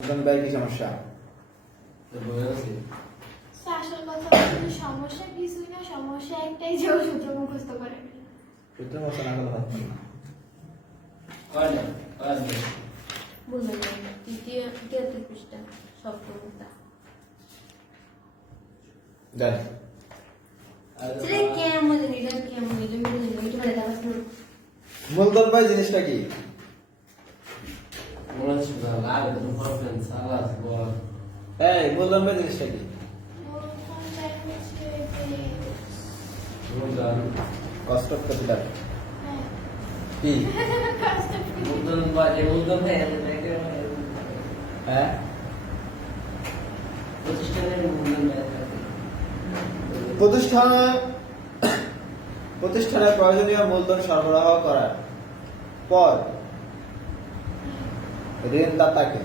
ভাই কি সমস্যা? আসল কথা হচ্ছে সমস্যা কিছুই না, সমস্যা একটাই যে ও সূত্র মুখস্থ করে। সূত্র মুখস্থ না করলে হচ্ছে না। বুঝলেন না? তৃতীয় 73 পৃষ্ঠা সপ্তমটা। দেন সেটা কেমন জানি, এটা কেমন এটা বুঝলেন না? এটা মানে দাবাস না। মূলধন ভাই জিনিসটা কি? এই মূলধন ভাই জিনিসটা কি? কস্ট অফ ক্যাপিটাল কি? হ্যাঁ প্রতিষ্ঠানের প্রয়োজনীয় মূলধন সরবরাহ করার পর ঋণদাতাকে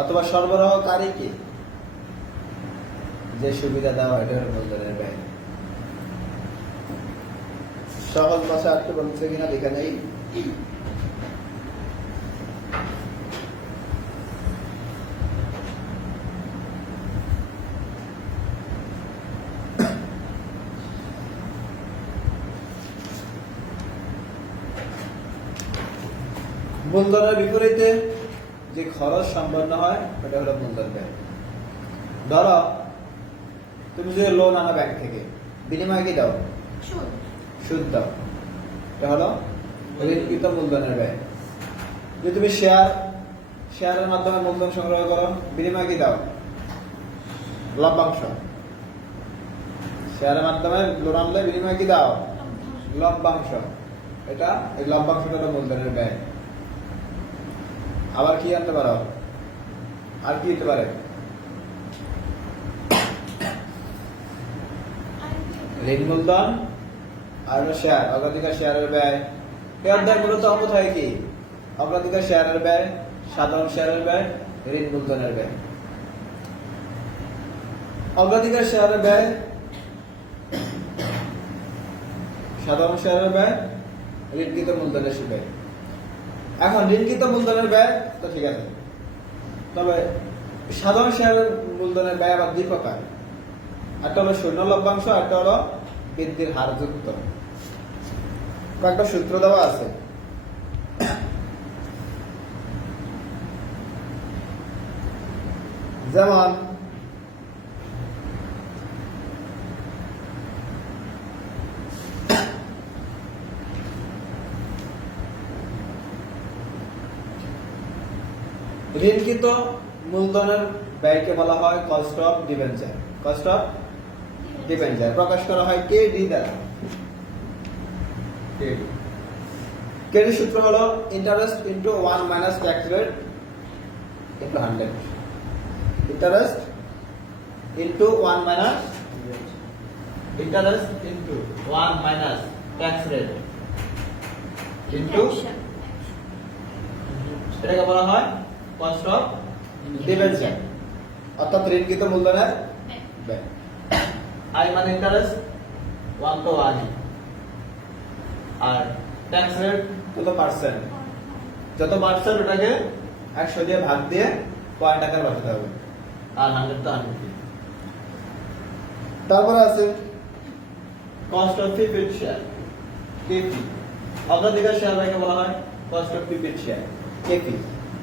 অথবা সরবরাহকারীকে যে সুবিধা দেওয়া এটা হলো মূলধনের ব্যয়। সহজ ভাষা আজকে বলছে কিনা দেখে নেই। মূলধনের বিপরীতে যে খরচ সম্পন্ন হয় ওটা হলো মূলধন ব্যয়। ধরো তুমি যদি লোন আনো ব্যাংক থেকে, বিনিময়ে কি দাও? সুদ দাও। এটা হলো ঋণকৃত মূলধনের ব্যয়। যদি তুমি শেয়ারের মাধ্যমে মূলধন সংগ্রহ করো, বিনিময়ে কি দাও? লভ্যাংশ। শেয়ারের মাধ্যমে লোন আনলে বিনিময়ে কি দাও? লভ্যাংশ। এটা এই লভ্যাংশটা হলো মূলধনের ব্যয়। আবার কি আনতে পারো? আর কি হতে পারে? ঋণ মূলধন আর শেয়ার, অগ্রাধিকার শেয়ারের ব্যয়। এই অধ্যায় মূলত কোথায় কি? অগ্রাধিকার শেয়ারের ব্যয়, সাধারণ শেয়ারের ব্যয়, ঋণ মূলধনের ব্যয়। অগ্রাধিকার শেয়ারের ব্যয়, সাধারণ শেয়ারের ব্যয়, ঋণকৃত মূলধনের ব্যয়। এখন ঋণকৃত মূলধনের ব্যয় তো ঠিক আছে, তবে সাধারণ শেয়ারের মূলধনের ব্যয় আবার দুই প্রকার। একটা হলো শূন্য লভ্যাংশ, একটা হলো বৃদ্ধির হার যুক্ত। কয়েকটা সূত্র দেওয়া আছে। যেমন ঋণকৃত মূলধনের ব্যয়কে বলা হয় cost of debenture. Cost of debenture প্রকাশ করা হয় কেডি দ্বারা। কেডি সূত্র হলো interest into 1 minus tax rate into 100। Interest into 1 minus tax rate into, এটাকে বলা হয় কস্ট অফ ডিবেঞ্চার, অর্থাৎ ঋণকৃত মূলধনের ব্যয়। আই মানে ইন্টারেস্ট 1 তো 1, আর ট্যাক্স রেট কত পার্সেন্ট? যত পার্সেন্ট ওটাকে 100 দিয়ে ভাগ দিয়ে পয়েন্ট আকারে বসাতে হবে, আর 100 তো 100। তারপরে আছে cost of prepaid share, KP. অগ্রাধিকার শেয়ার ব্যয়কে বলা হয় cost of prepaid share, KP.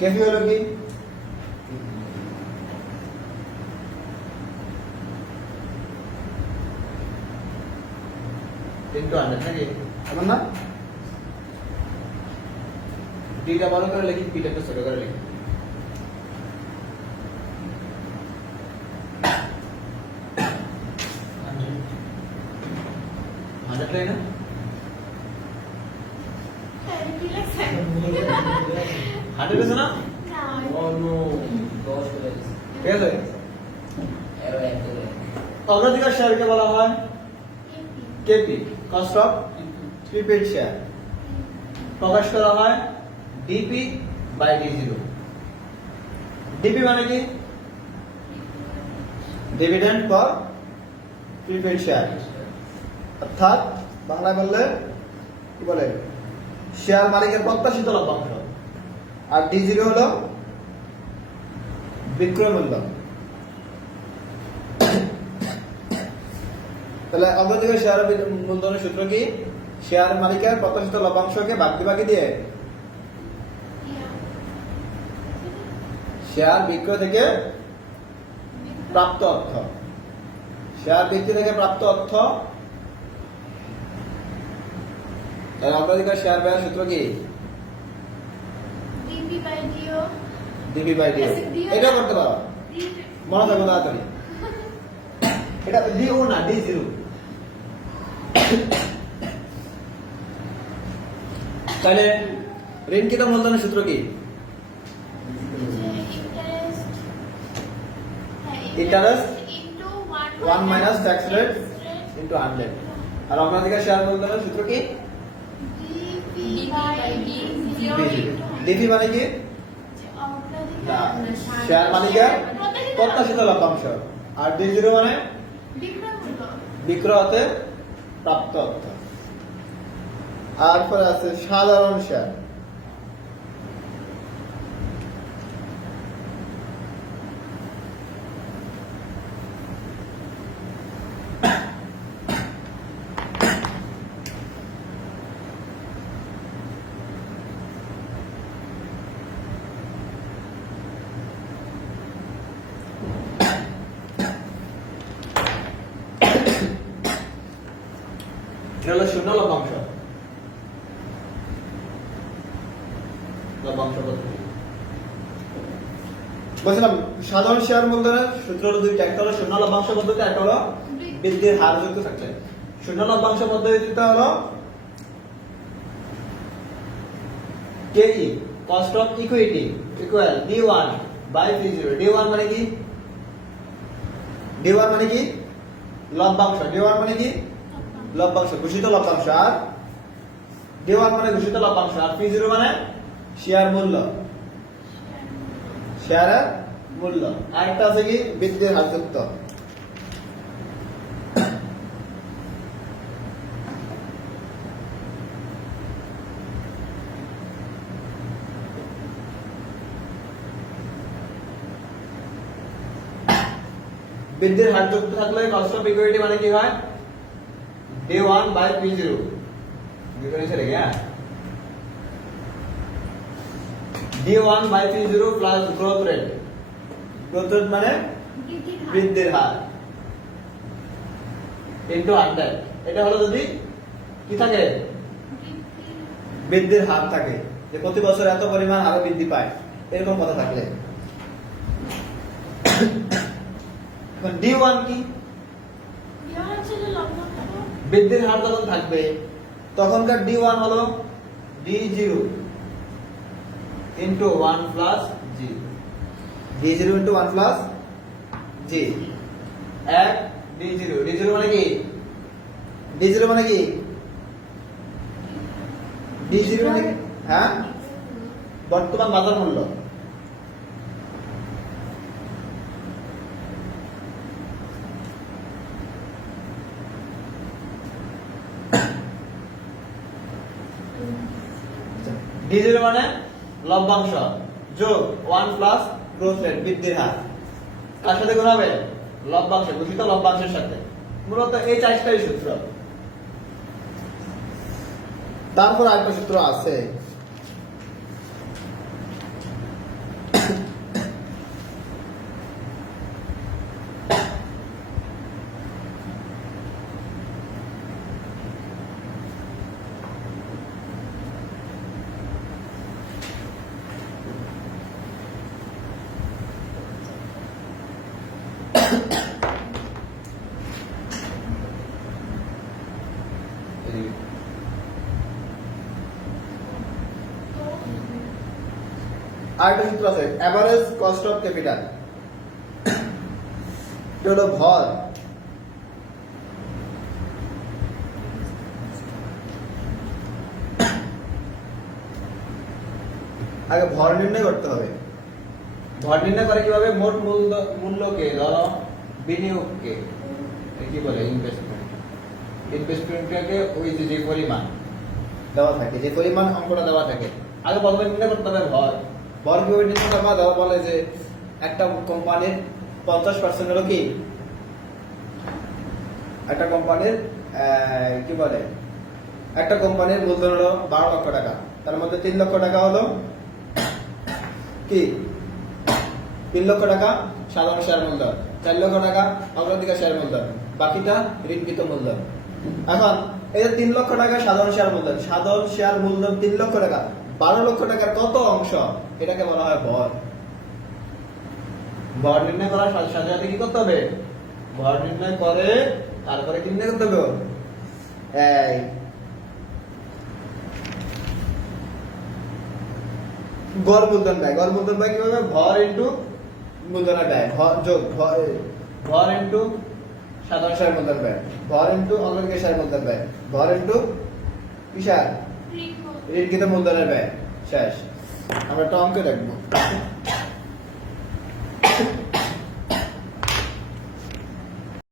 KP হলো কি? ইনটু 100 নাকি? এমন না? ডিটা বড় করে লিখি, পিটা একটু ছোট করে লিখি। হাজারটাই না? হান্ড্রেড আছে না? ঠিক আছে। অগ্রাধিকার শেয়ারকে বলা হয় KP, cost of prepaid share. প্রকাশ করা হয় ডিপি বাই ডি0। ডিপি মানে কি? ডিভিডেন্ড ফর প্রিপেড শেয়ার, অর্থাৎ বাংলায় বললে কি বলে? শেয়ার মালিকের প্রত্যাশিত লভ্যাংশ। আর ডি0 হলো বিক্রয় মূল্য। তাহলে অগ্রাধিকার শেয়ার মূলধনের সূত্র কি? শেয়ার মালিকের প্রত্যাশিত লভ্যাংশকে ভাগি দিয়ে শেয়ার বিক্রয় থেকে প্রাপ্ত অর্থ, শেয়ার বিক্রি থেকে প্রাপ্ত অর্থ। তাহলে অগ্রাধিকার শেয়ার ব্যয়ের সূত্র কি? DP by DO. DP by DO. এটা করতে পারো, মনে থাকো তাড়াতাড়ি। এটা ডিও না, ডি জিরো। তাহলে ঋণকৃত মূলধনের সূত্র কি? Interest into 1 minus tax rate into 100। আর অগ্রাধিকার শেয়ার মূলধনের সূত্র কি? DP by DO. ডিপি মানে কি? না, শেয়ার মালিকের প্রত্যাশিত লভ্যাংশ। আর ডি জিরো মানে বিক্রয় মূল্য। বিক্রয় হতে প্রাপ্ত অর্থ। আর পরে আছে সাধারণ শেয়ার। এটা হলো শূন্য লভ্যাংশ। লভ্যাংশ পদ্ধতি বলছিলাম, সাধারণ শেয়ার মূলধনের সূত্র হলো দুইটা, একটা হলো শূন্য লভ্যাংশ পদ্ধতি, একটা হলো বৃদ্ধির হার যুক্ত থাকলে। শূন্য লভ্যাংশ পদ্ধতিটা হলো কেই cost of equity equal D1 by P0। D1 মানে কি? D1 মানে কি? লভ্যাংশ। D1 মানে কি? লভ্যাংশ, ঘোষিত লভ্যাংশ। আর D1 মানে ঘোষিত লভ্যাংশ, আর P0 মানে শেয়ার মূল্য, শেয়ারের মূল্য। আরেকটা আছে কি? বৃদ্ধির হার যুক্ত। বৃদ্ধির হার যুক্ত থাকলে কস্ট অফ ইকুইটি মানে কি হয়? D1 by P0। বিপরীত ছেড়ে গিয়া D1 by P0 plus growth rate. Growth rate মানে বৃদ্ধির হার ইনটু 100। এটা হলো যদি কি থাকে? বৃদ্ধির হার থাকে, যে প্রতি বছর এত পরিমাণ হারে বৃদ্ধি পায়, এরকম কথা থাকলে। এখন D1 কি? ডিও হচ্ছে যে লভ্যাংশ। বৃদ্ধির হার যখন থাকবে তখনকার D1 হলো D0 into 1 plus G। D0 into 1 plus G। এক D0। D0 মানে কি? D0 মানে কি? D0 মানে কি? হ্যাঁ, বর্তমান বাজার মূল্য। D0 মানে লভ্যাংশ যোগ 1 প্লাস গ্রোথ রেট, বৃদ্ধির হার। কার সাথে গুণ হবে? লভ্যাংশ, ঘোষিত লভ্যাংশের সাথে। মূলত এই চারটাই সূত্র। তারপর আরেকটা সূত্র আছে, আরেকটা সূত্র আছে, এভারেজ কস্ট অফ ক্যাপিটাল। এটা হলো ভর। আগে ভর নির্ণয় করতে হবে। ভর নির্ণয় করে কিভাবে? মোট মূল্যকে, ধরো বিনিয়োগকে কি বলে? ইনভেস্টমেন্ট। ইনভেস্টমেন্টটাকে ওই যে পরিমাণ দেওয়া থাকে, যে পরিমাণ অঙ্কটা দেওয়া থাকে, আগে প্রথমে নির্ণয় করতে হবে ভর। ভর কিভাবে নির্ণয় করবা? দেওয়া বলে যে একটা কোম্পানির 50% হলো কি, একটা কোম্পানির কি বলে, একটা কোম্পানির মূলধন হলো 12 লক্ষ টাকা, তার মধ্যে 3 লক্ষ টাকা হলো কি, 3 লক্ষ টাকা সাধারণ শেয়ার মূলধন, 4 লক্ষ টাকা অগ্রাধিকার শেয়ার মূলধন, বাকিটা ঋণকৃত মূলধন। এখন এই যে 3 লক্ষ টাকা সাধারণ শেয়ার মূলধন, সাধারণ শেয়ার মূলধন 3 লক্ষ টাকা, 12 লক্ষ টাকার কত অংশ, এটাকে বলা হয় ভর। ভর নির্ণয় করার সাথে সাথে কি করতে হবে, ভর নির্ণয় করে তারপরে কি নির্ণয় করতে হবে, এই গড় মূলধন ব্যয়। গড় মূলধন ব্যয় কি হবে, ভর ইনটু মূলধনের ব্যয়, ভর যোগ ভর ইনটু সাধারণ শেয়ার মূলধন ব্যয়, ভর ইনটু অগ্রাধিকার শেয়ার মূলধন ব্যয়, ভর ইনটু বিশাল ঋণকৃত মূলধনের ব্যয়। শেষ। আমরা একটা অঙ্ক দেখবো।